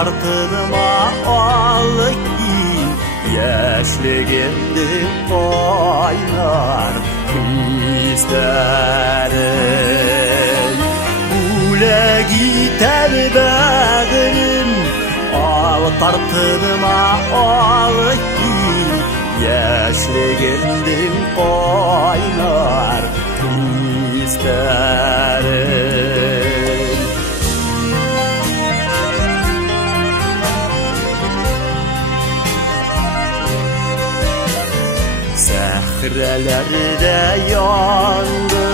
tartınma al ki yaşligimde oynar hislerim. Ule gider bağırım al tartınma al ki yaşligimde oynar hislerim. Sehrelerde yandı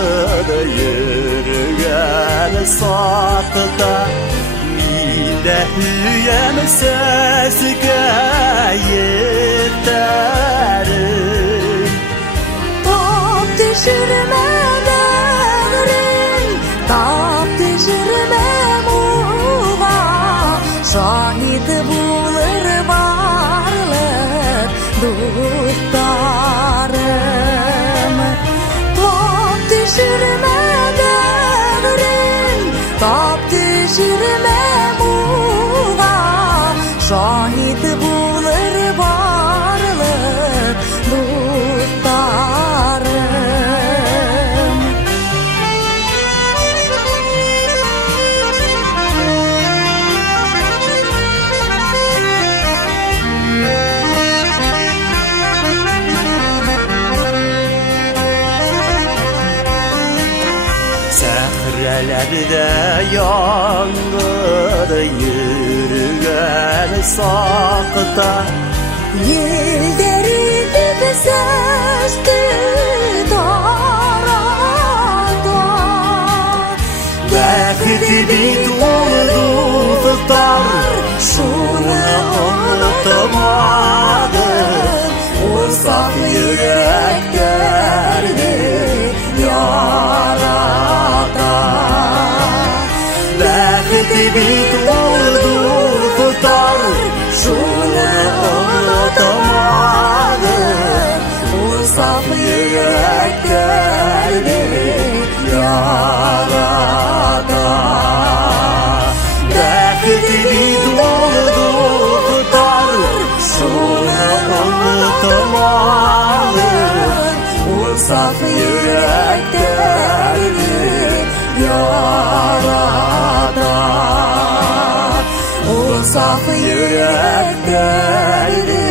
da yürüyen sakta mide hüyem sesike yeterim. Top düşürme devrin, top düşürme muva, şahit bulur varlık dostlarım. Top düşürme devrin, top düşürme muva, şahit bulur varlık dostlarım. Sehrelerde yandı yürüyen sakta Yel deridi beseşti darada, Bekti bit oldu tutar şunu unutamadım. O saf yürek derdi yarata. Bekti bit oldu tutar şunu unutamadım. O saf yürek derdi yarata. Bekti bit oldu tutar şunu unutamadım. O saf yürek derdi yarata. O saf yürek derdi